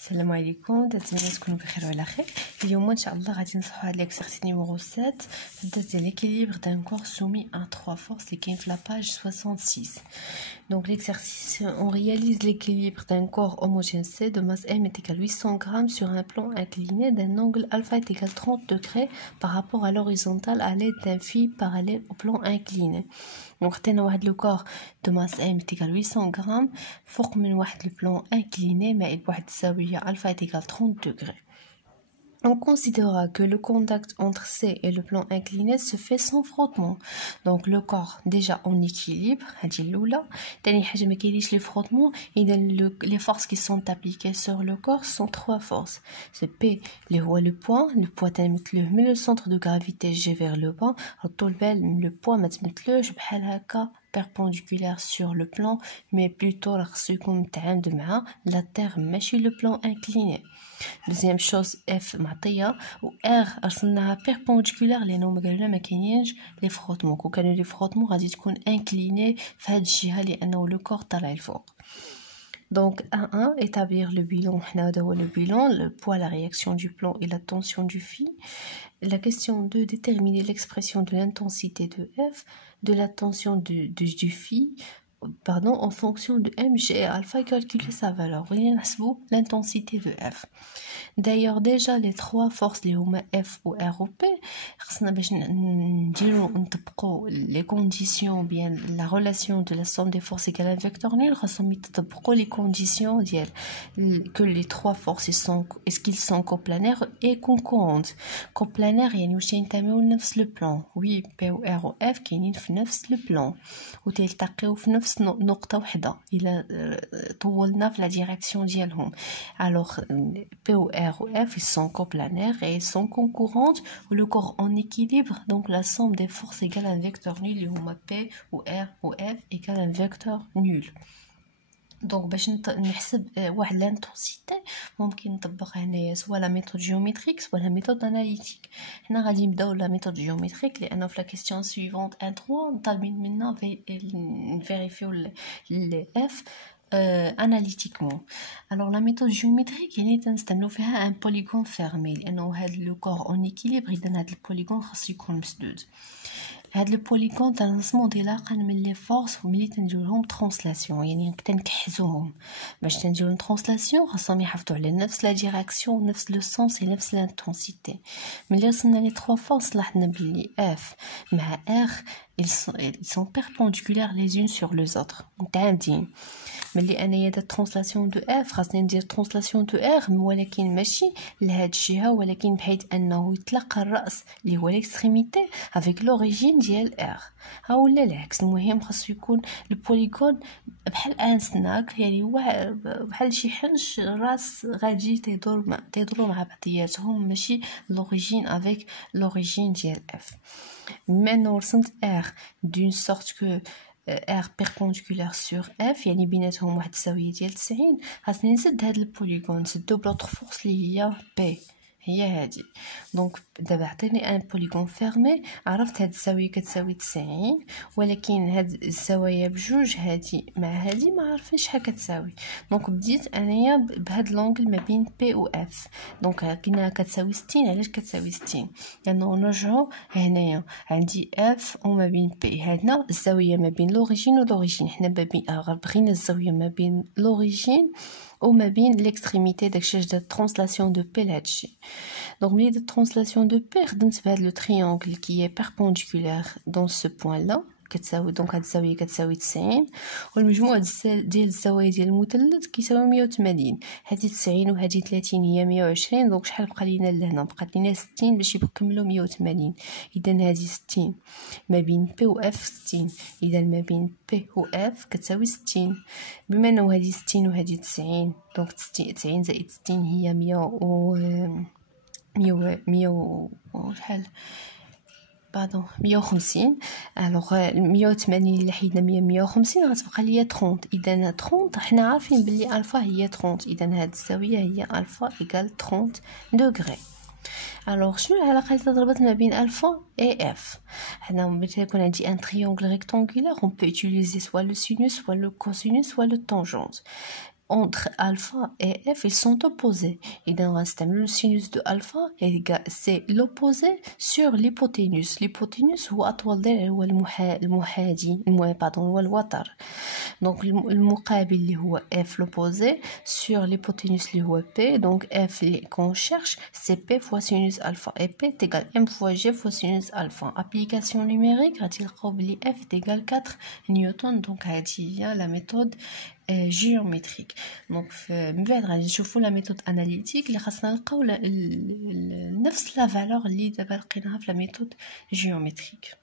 السلام عليكم، نتمنى تكونوا بخير وعلى خير. اليوم ان شاء الله غادي نصحوا هاد ليكسيرسيس نيميرو 7 في الدرس ديال ليكيليبر دان كور سومي ا 3 فورس اللي كاين في لاباج 66. Donc l'exercice, on réalise l'équilibre d'un corps homogène C de masse M est égal à 800 grammes sur un plan incliné d'un angle alpha est égal à 30 degrés par rapport à l'horizontale à l'aide d'un fil parallèle au plan incliné. Donc le corps de masse M est égal à 800 grammes فوق من واحد le plan incliné مائل بواحد الزاوية alpha est égal à 30 degrés. On considérera que le contact entre C et le plan incliné se fait sans frottement. Donc le corps déjà en équilibre, هادي الأولى. تاني حاجة ما كاينينش les frottements. إذا les forces qui sont appliquées sur le corps sont trois forces. C'est P اللي هو le poids تنمثلوه من le centre de gravité G vers le bas. طول بال le poids ما تمثلوش بحال هكا perpendiculaire sur le plan, mais plutôt رخصو يكون متعامد مع la terre ماشي le plan incliné. Deuxième chose, F معطية و R رسمناها perpendiculaire لأنه قالولنا ما كاينينش لي فروتمون. كون كانوا لي فروتمون غادي تكون incliné في هاد الجهة لأنه لو كور طالع الفوق. Donc 1 établir le bilan. Le bilan, le poids, la réaction du plan et la tension du fil. La question 2, déterminer l'expression de l'intensité de F, de la tension du fil, en fonction de M, G et alpha, calculer sa valeur. L'intensité de F. D'ailleurs, déjà, les trois forces, les F ou R ou P, les conditions, bien, la relation de la somme des forces égale à un vecteur nul, les conditions que les trois forces, est-ce qu'ils sont coplanaires et concurrentes. Coplanaires, il y a le plan. Oui, P ou R ou F, qui est le plan. Ou تلتقيو في نفس نقطة واحدة إلا طولنا في la direction ديالهم. Alors P ou R ou F ils sont coplanaires et ils sont concurrentes ou le corps en équilibre, donc la somme des forces égale à un vecteur nul اللي هما P ou R ou F égale un vecteur nul. Donc باش نحسب واحد لانتونسيتي ممكن نطبقها هنايا سواء لا ميثود جيومتريك سواء لا ميثود اناليتيك. حنا غادي نبداو لا ميثود جيومتريك لانه في لا كيسيون سويفونت 1 3 طالبين منا نفيريفيو ل اف analytiquement. Alors la méthode géométrique يعني تنستعملو فيها ان بوليغون فيرمي لانه هاد لو كور اون اكيليبر اذا هاد البوليغون خاصو يكون مسدود. هاد البوليغون تنرسمو انطلاقا من لي فورس وملي تنديرو لهم ترانسلاسيون يعني تنكحزوهم. باش تنديرو ترانسلاسيون خاصهم يحافظوا على نفس لا ديريكسيون نفس لو سونس نفس لانتونسيتي. ملي رسمنا لي 3 فورس لاحظنا بلي F مع R ils sont perpendiculaires les unes sur les autres متعامدين. ملي انايا درت ترانسلاسيون دو اف خاصني ندير ترانسلاسيون دو ار ولكن ماشي لهاد الجهه ولكن بحيث انه يتلقى الراس اللي هو ليكستريميتي افيك لوريجين ديال ار ها ولا العكس. المهم خاصو يكون البوليغون بحال ان سناك يعني بحال شي حنش راس غادي تيدوروا مع بعضياتهم ماشي لوريجين افيك لوريجين ديال اف. Maintenant رسمت R d'une sorte que R perpendiculaire sur F يعني بيناتهم واحد الزاوية ديال 90. خاصني نسد هاد البوليغون نسدو بلوطر فورس اللي هي P هي هادي. دونك دابا عطيني ان بوليغون فيرمي عرفت هاد الزاويه كتساوي 90 ولكن هاد الزوايا بجوج هادي مع هادي ما عرفناش شحال كتساوي. دونك بديت انايا بهاد لونغل ما بين بي و اف. دونك قلنا كتساوي 60. علاش كتساوي 60؟ لانه نرجعوا هنايا عندي اف وما بين بي هادنا الزاويه ما بين لوريجين و لوريجين. حنا بغينا الزاويه ما بين لوريجين وما بين l'extrémité داكشي درت ترانسلاسيون دو بي لهادشي. دونك ملي درت ترانسلاسيون دو بي خدمت بهاد لو تريونغل كي بيربونديكولير دون سو بوين لا كتساوي دونك هاد الزاويه كتساوي 90 والمجموع ديال الزوايا ديال المثلث كيساوي 180. هادي 90 وهادي 30 هي 120. دونك شحال بقى لينا لهنا؟ بقات لينا 60 باش يكملوا 180. اذا هادي 60 ما بين بي و اف 60. اذا ما بين بي و اف كتساوي 60. بما انه هادي 60 وهادي 90 دونك 90 زائد 60 هي 100 شحال 150. الوغ 180 اللي حيدنا 150 غتبقى ليا 30. اذا 30 حنا عارفين بلي الفا هي 30. اذا هاد الزاويه هي الفا ايكال 30 دوغري. الوغ شنو العلاقه اللي تضربت ما بين الفا اي اف؟ حنا ملي يكون عندي ان تريونغل ريكتانغولار اون بو utiliser soit le sinus soit le cosinus soit le tangente. entre alpha et f, ils sont opposés. Et dans le sinus de alpha, c'est l'opposé sur l'hypoténuse. L'hypoténuse هو أطول ضلع هو المحادي pardon هو الوتر. Donc المقابل اللي هو f l'opposé sur l'hypoténuse اللي هو p. Donc f qu'on cherche c'est p fois sinus alpha et p est égal m fois g fois sinus alpha. Application numérique غادي نلقاو بلي f est égal 4 نيوتن. Donc هذه هي la méthode géométrique. Donc من بعد غادي نشوفوا la méthode analytique اللي خاصنا نلقاو نفس la valeur اللي دابا لقيناها في la méthode géométrique.